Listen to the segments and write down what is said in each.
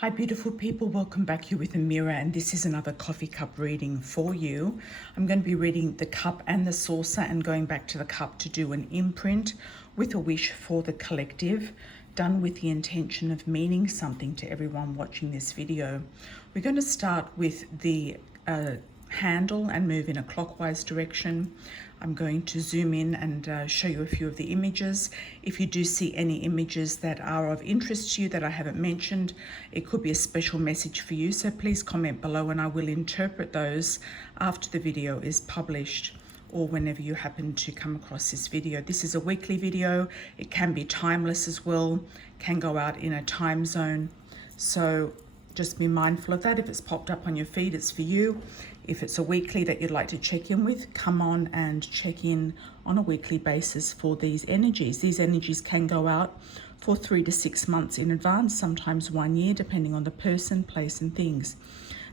Hi beautiful people, welcome back here with Amira, and this is another coffee cup reading for you. I'm going to be reading the cup and the saucer and going back to the cup to do an imprint with a wish for the collective, done with the intention of meaning something to everyone watching this video. We're going to start with the handle and move in a clockwise direction. I'm going to zoom in and show you a few of the images. If you do see any images that are of interest to you that I haven't mentioned, it could be a special message for you. So please comment below and I will interpret those after the video is published or whenever you happen to come across this video. This is a weekly video. It can be timeless as well, can go out in a time zone. So just be mindful of that. If it's popped up on your feed, it's for you. If it's a weekly that you'd like to check in with, come on and check in on a weekly basis for these energies. These energies can go out for 3 to 6 months in advance, sometimes 1 year, depending on the person, place, and things.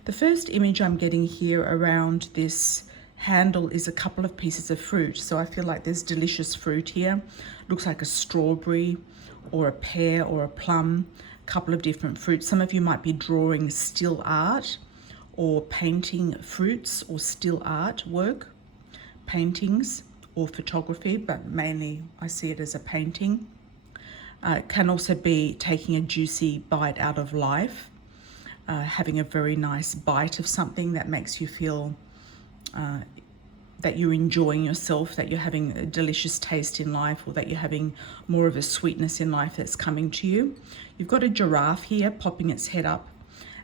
The first image I'm getting here around this handle is a couple of pieces of fruit. So I feel like there's delicious fruit here. Looks like a strawberry or a pear or a plum, a couple of different fruits. Some of you might be drawing still art or painting fruits or still art work, paintings or photography, but mainly I see it as a painting. It can also be taking a juicy bite out of life, having a very nice bite of something that makes you feel that you're enjoying yourself, that you're having a delicious taste in life, or that you're having more of a sweetness in life that's coming to you. You've got a giraffe here popping its head up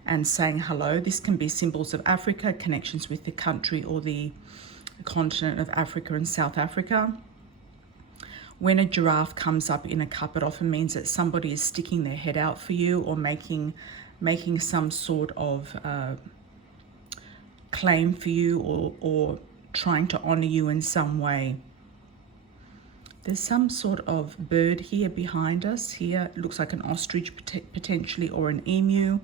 and saying hello. This can be symbols of Africa, connections with the country or the continent of Africa and South Africa. When a giraffe comes up in a cup, it often means that somebody is sticking their head out for you or making some sort of claim for you or trying to honor you in some way. There's some sort of bird here behind us. Here it looks like an ostrich potentially or an emu.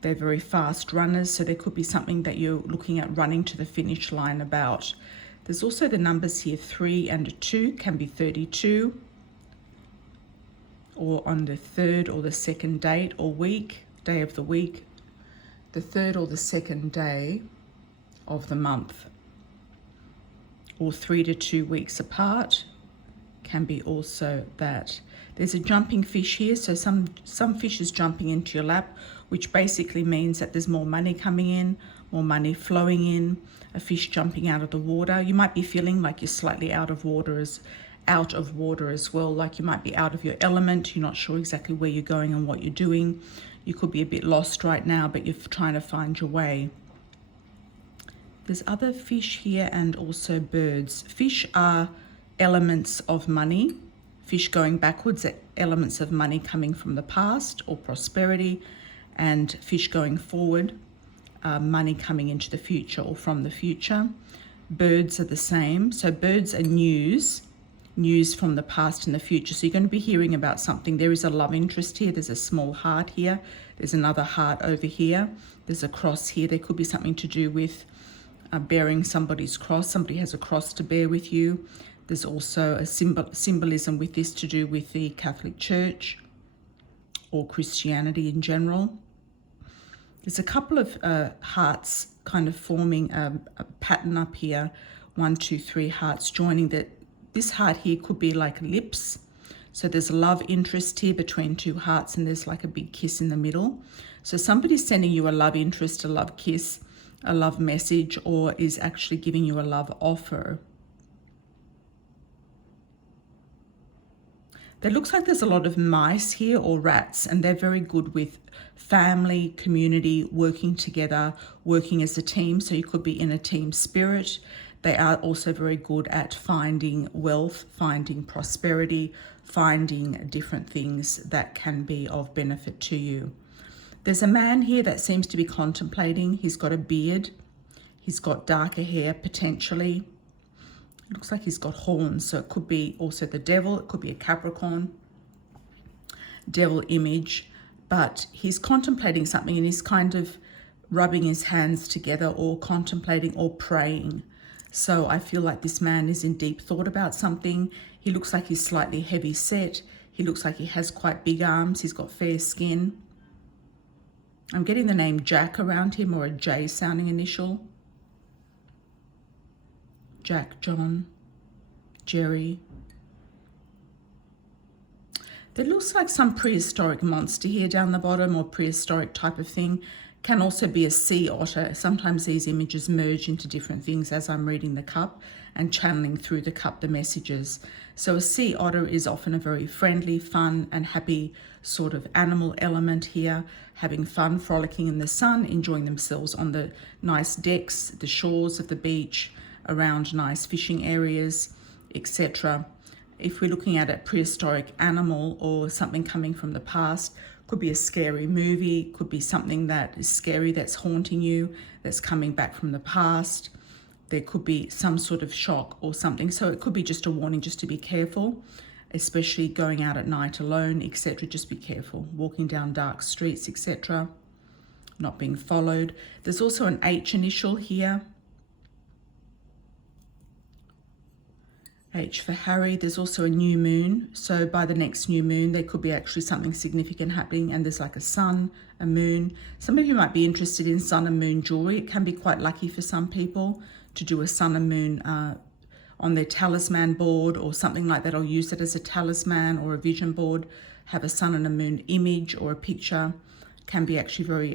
They're very fast runners, so there could be something that you're looking at running to the finish line about. There's also the numbers here, 3 and 2, can be 32, or on the third or the second date or week, day of the week, the third or the second day of the month, or 3 to 2 weeks apart, can be also that. There's a jumping fish here, so some fish is jumping into your lap, which basically means that there's more money coming in, more money flowing in, a fish jumping out of the water. You might be feeling like you're slightly out of water as well, like you might be out of your element. You're not sure exactly where you're going and what you're doing. You could be a bit lost right now, but you're trying to find your way. There's other fish here and also birds. Fish are elements of money. Fish going backwards are elements of money coming from the past or prosperity, and fish going forward are money coming into the future or from the future. Birds are the same. So birds are news from the past and the future. So you're going to be hearing about something. There is a love interest here. There's a small heart here. There's another heart over here. There's a cross here. There could be something to do with bearing somebody's cross. Somebody has a cross to bear with you. There's also a symbolism with this to do with the Catholic Church or Christianity in general. There's a couple of hearts kind of forming a pattern up here. 1, 2, 3 hearts joining. This heart here could be like lips. So there's a love interest here between 2 hearts, and there's like a big kiss in the middle. So somebody's sending you a love interest, a love kiss, a love message, or is actually giving you a love offer. There looks like there's a lot of mice here or rats, and they're very good with family, community, working together, working as a team. So you could be in a team spirit. They are also very good at finding wealth, finding prosperity, finding different things that can be of benefit to you. There's a man here that seems to be contemplating. He's got a beard. He's got darker hair potentially. It looks like he's got horns, so it could be also the devil. It could be a Capricorn devil image, but he's contemplating something and he's kind of rubbing his hands together or contemplating or praying. So I feel like this man is in deep thought about something. He looks like he's slightly heavy set. He looks like he has quite big arms. He's got fair skin. I'm getting the name Jack around him, or a J sounding initial. Jack, John, Jerry. There looks like some prehistoric monster here down the bottom, or prehistoric type of thing. Can also be a sea otter. Sometimes these images merge into different things as I'm reading the cup and channeling through the cup the messages. So a sea otter is often a very friendly, fun and happy sort of animal element here, having fun, frolicking in the sun, enjoying themselves on the nice decks, the shores of the beach, around nice fishing areas, etc. If we're looking at a prehistoric animal or something coming from the past, could be a scary movie, could be something that is scary that's haunting you, that's coming back from the past. There could be some sort of shock or something. So it could be just a warning just to be careful, especially going out at night alone, etc. Just be careful. Walking down dark streets, etc. Not being followed. There's also an H initial here. H for Harry. There's also a new moon. So by the next new moon, there could be actually something significant happening, and there's like a sun, a moon. Some of you might be interested in sun and moon jewelry. It can be quite lucky for some people to do a sun and moon on their talisman board or something like that, or use it as a talisman or a vision board. Have a sun and a moon image or a picture. Can be actually very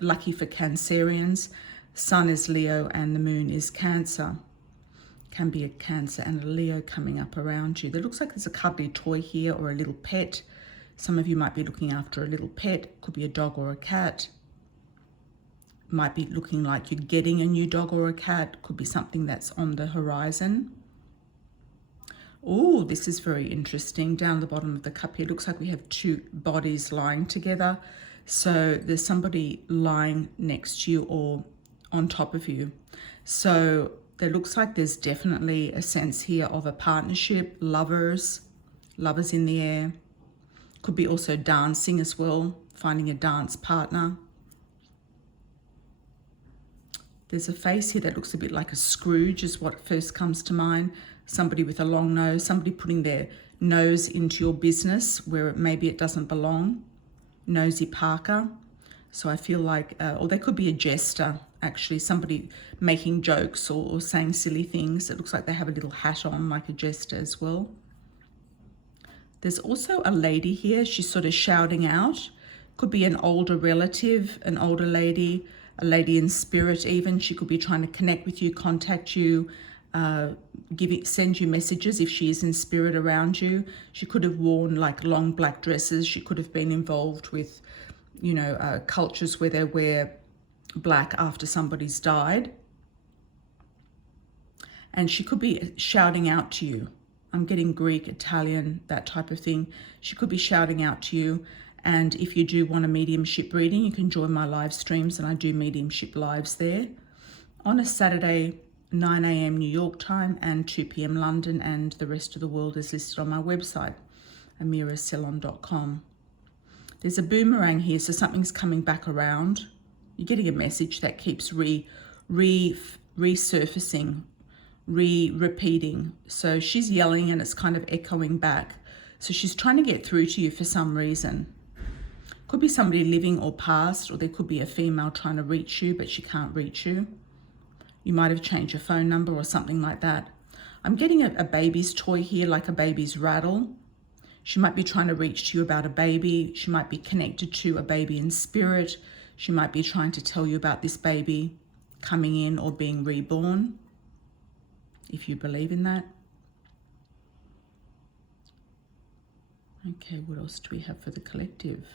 lucky for Cancerians. Sun is Leo and the moon is Cancer. Can be a Cancer and a Leo coming up around you. There looks like there's a cuddly toy here or a little pet. Some of you might be looking after a little pet. Could be a dog or a cat. Might be looking like you're getting a new dog or a cat. Could be something that's on the horizon. Oh, this is very interesting. Down the bottom of the cup here, looks like we have two bodies lying together. So there's somebody lying next to you or on top of you. So there looks like there's definitely a sense here of a partnership, lovers in the air. Could be also dancing as well, finding a dance partner. There's a face here that looks a bit like a Scrooge is what first comes to mind. Somebody with a long nose, somebody putting their nose into your business where maybe it doesn't belong. Nosy Parker. So I feel like, or they could be a jester, actually, somebody making jokes or saying silly things. It looks like they have a little hat on like a jester as well. There's also a lady here. She's sort of shouting out. Could be an older relative, an older lady, a lady in spirit even. She could be trying to connect with you, contact you, send you messages if she is in spirit around you. She could have worn like long black dresses. She could have been involved with, you know, cultures where they wear black after somebody's died. And she could be shouting out to you. I'm getting Greek, Italian, that type of thing. She could be shouting out to you. And if you do want a mediumship reading, you can join my live streams, and I do mediumship lives there on a Saturday, 9 a.m. New York time and 2 p.m. London, and the rest of the world is listed on my website, AmiraCelon.com. There's a boomerang here, so something's coming back around. You're getting a message that keeps resurfacing, repeating. So she's yelling and it's kind of echoing back. So she's trying to get through to you for some reason. Could be somebody living or past, or there could be a female trying to reach you, but she can't reach you. You might have changed your phone number or something like that. I'm getting a baby's toy here, like a baby's rattle. She might be trying to reach to you about a baby. She might be connected to a baby in spirit. She might be trying to tell you about this baby coming in or being reborn, if you believe in that. Okay, what else do we have for the collective?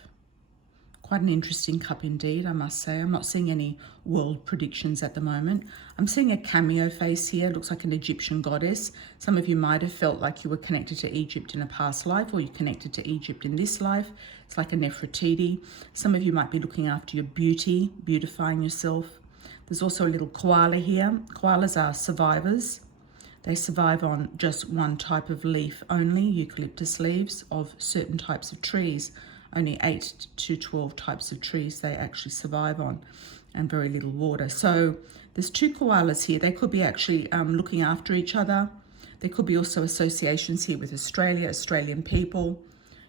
Quite an interesting cup indeed, I must say. I'm not seeing any world predictions at the moment. I'm seeing a cameo face here. Looks like an Egyptian goddess. Some of you might have felt like you were connected to Egypt in a past life, or you're connected to Egypt in this life. It's like a Nefertiti. Some of you might be looking after your beauty, beautifying yourself. There's also a little koala here. Koalas are survivors. They survive on just one type of leaf only, eucalyptus leaves of certain types of trees. Only 8 to 12 types of trees they actually survive on, and very little water. So there's two koalas here. They could be actually looking after each other. There could be also associations here with Australia, Australian people.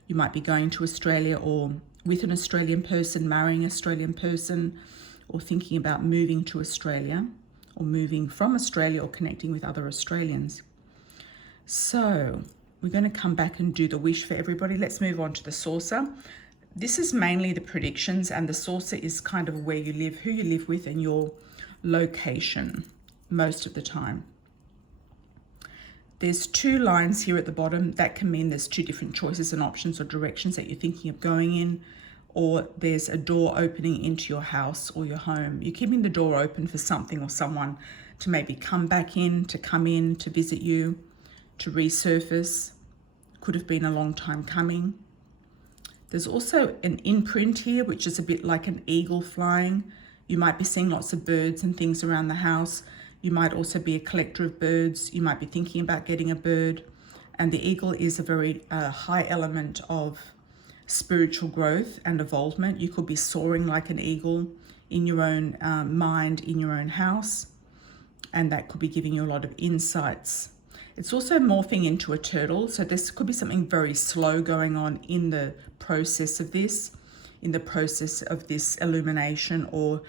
You might be going to Australia or with an Australian person, marrying an Australian person, or thinking about moving to Australia, or moving from Australia, or connecting with other Australians. So we're going to come back and do the wish for everybody. Let's move on to the saucer. This is mainly the predictions, and the saucer is kind of where you live, who you live with, and your location most of the time. There's 2 lines here at the bottom. That can mean there's 2 different choices and options or directions that you're thinking of going in, or there's a door opening into your house or your home. You're keeping the door open for something or someone to maybe come back in, to visit you, to resurface. Could have been a long time coming. There's also an imprint here, which is a bit like an eagle flying. You might be seeing lots of birds and things around the house. You might also be a collector of birds. You might be thinking about getting a bird. And the eagle is a very high element of spiritual growth and evolvement. You could be soaring like an eagle in your own mind, in your own house. And that could be giving you a lot of insights. It's also morphing into a turtle. So this could be something very slow going on in the process of this, illumination or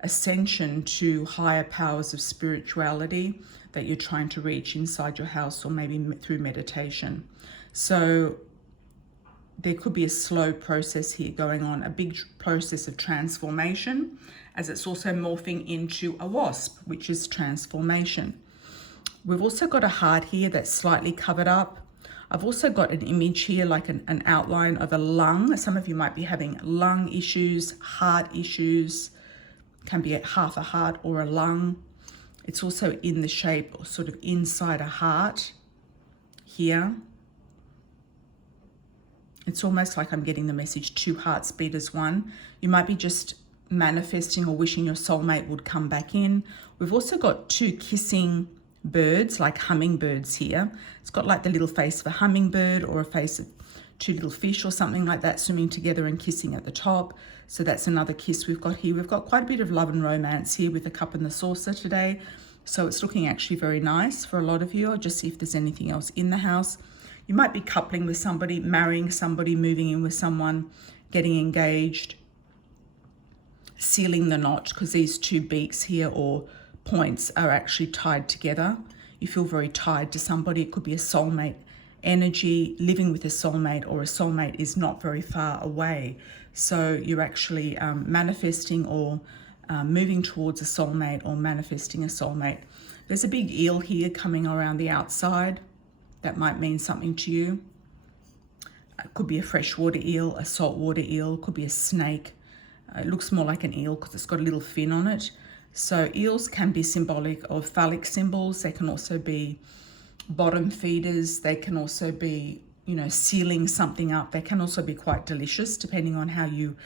ascension to higher powers of spirituality that you're trying to reach inside your house, or maybe through meditation. So there could be a slow process here going on, a big process of transformation, as it's also morphing into a wasp, which is transformation. We've also got a heart here that's slightly covered up. I've also got an image here, like an outline of a lung. Some of you might be having lung issues, heart issues. Can be half a heart or a lung. It's also in the shape or sort of inside a heart here. It's almost like I'm getting the message 2 hearts beat as one. You might be just manifesting or wishing your soulmate would come back in. We've also got 2 kissing birds, like hummingbirds here. It's got like the little face of a hummingbird, or a face of 2 little fish or something like that swimming together and kissing at the top. So that's another kiss we've got here. We've got quite a bit of love and romance here with the cup and the saucer today. So it's looking actually very nice for a lot of you. I'll just see if there's anything else in the house. You might be coupling with somebody, marrying somebody, moving in with someone, getting engaged, sealing the knot, because these 2 beaks here or points are actually tied together. You feel very tied to somebody. It could be a soulmate energy, living with a soulmate, or a soulmate is not very far away. So you're actually manifesting or moving towards a soulmate, or manifesting a soulmate. There's a big eel here coming around the outside. That might mean something to you. It could be a freshwater eel, a saltwater eel, could be a snake. It looks more like an eel because it's got a little fin on it. So eels can be symbolic of phallic symbols. They can also be bottom feeders. They can also be, sealing something up. They can also be quite delicious, depending on how you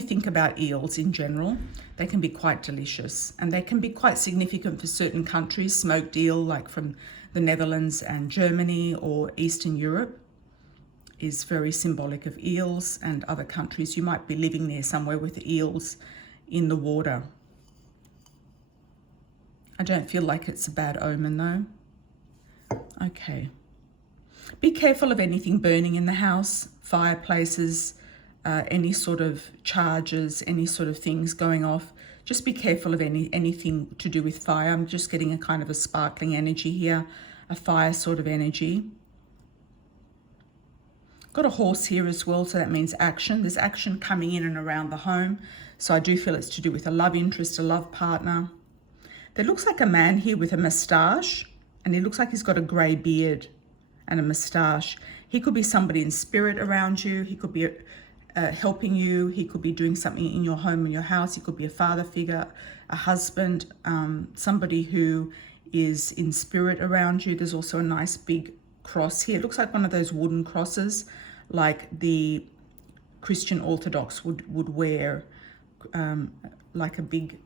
think about eels in general. They can be quite delicious, and they can be quite significant for certain countries. Smoked eel, like from the Netherlands and Germany or Eastern Europe, is very symbolic of eels, and other countries. You might be living there somewhere with eels in the water. I don't feel like it's a bad omen though. Okay. Be careful of anything burning in the house, fireplaces, any sort of charges, any sort of things going off. Just be careful of anything to do with fire. I'm just getting a kind of a sparkling energy here, a fire sort of energy. Got a horse here as well, so that means action. There's action coming in and around the home. So I do feel it's to do with a love interest, a love partner. There looks like a man here with a moustache, and he looks like he's got a grey beard and a moustache. He could be somebody in spirit around you. He could be helping you. He could be doing something in your home, in your house. He could be a father figure, a husband, somebody who is in spirit around you. There's also a nice big cross here. It looks like one of those wooden crosses, like the Christian Orthodox would wear, like a big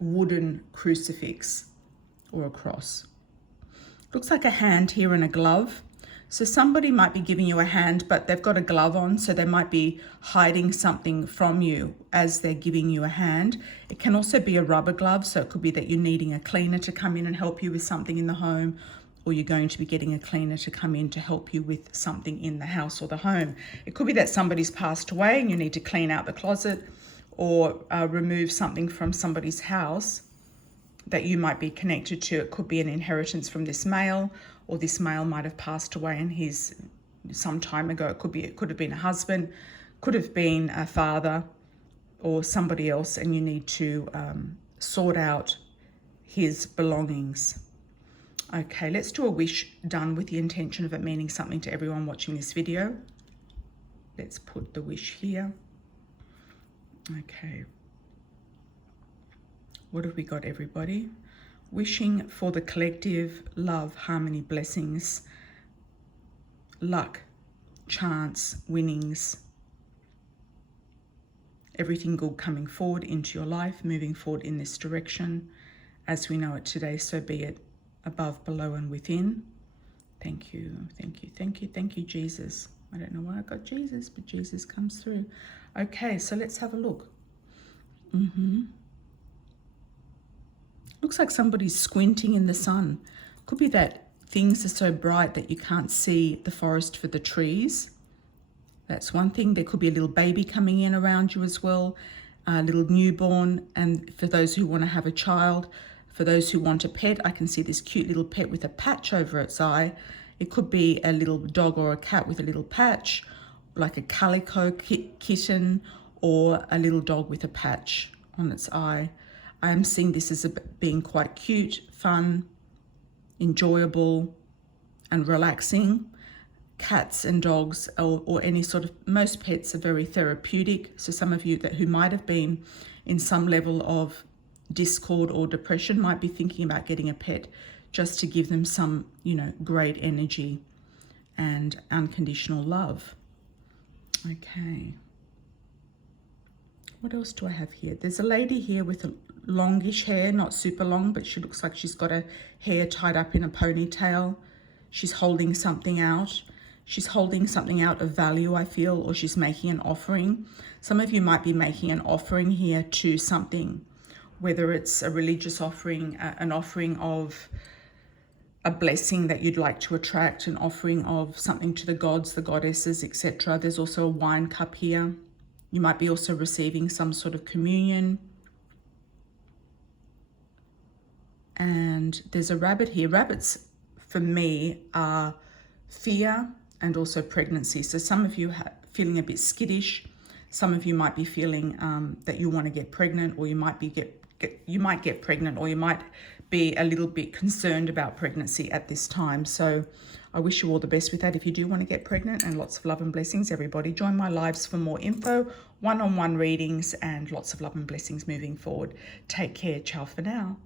wooden crucifix or a cross. Looks like a hand here and a glove. So somebody might be giving you a hand, but they've got a glove on, so they might be hiding something from you as they're giving you a hand. It can also be a rubber glove, so it could be that you're needing a cleaner to come in and help you with something in the home, or you're going to be getting a cleaner to come in to help you with something in the house or the home. It could be that somebody's passed away and you need to clean out the closet or remove something from somebody's house that you might be connected to. It could be an inheritance from this male, or this male might have passed away and he's some time ago. It could have been a husband, could have been a father or somebody else, and you need to sort out his belongings. Okay, let's do a wish done with the intention of it meaning something to everyone watching this video. Let's put the wish here. Okay. What have we got, everybody? Wishing for the collective love, harmony, blessings, luck, chance, winnings, everything good coming forward into your life, moving forward in this direction as we know it today, so be it, above, below, and within. Thank you, thank you, thank you, thank you, Jesus. I don't know why I got Jesus, but Jesus comes through. Okay, so let's have a look. Looks like somebody's squinting in the sun. Could be that things are so bright that you can't see the forest for the trees. That's one thing. There could be a little baby coming in around you as well, a little newborn. And for those who want to have a child, for those who want a pet, I can see this cute little pet with a patch over its eye. It could be a little dog or a cat with a little patch, like a calico kitten, or a little dog with a patch on its eye. I am seeing this as being quite cute, fun, enjoyable, and relaxing. Cats and dogs, or any sort of, most pets are very therapeutic. So some of you who might have been in some level of discord or depression might be thinking about getting a pet just to give them some, great energy and unconditional love. Okay. What else do I have here? There's a lady here with a longish hair, not super long, but she looks like she's got her hair tied up in a ponytail. She's holding something out. She's holding something out of value, I feel, or she's making an offering. Some of you might be making an offering here to something, whether it's a religious offering, an offering of a blessing that you'd like to attract, an offering of something to the gods, the goddesses, etc. There's also a wine cup here. You might be also receiving some sort of communion. And there's a rabbit here. Rabbits, for me, are fear and also pregnancy. So some of you are feeling a bit skittish. Some of you might be feeling that you want to get pregnant, or you might get pregnant, or you might be a little bit concerned about pregnancy at this time. So I wish you all the best with that if you do want to get pregnant, and lots of love and blessings, everybody. Join my lives for more info, one-on-one readings, and lots of love and blessings moving forward. Take care. Ciao for now.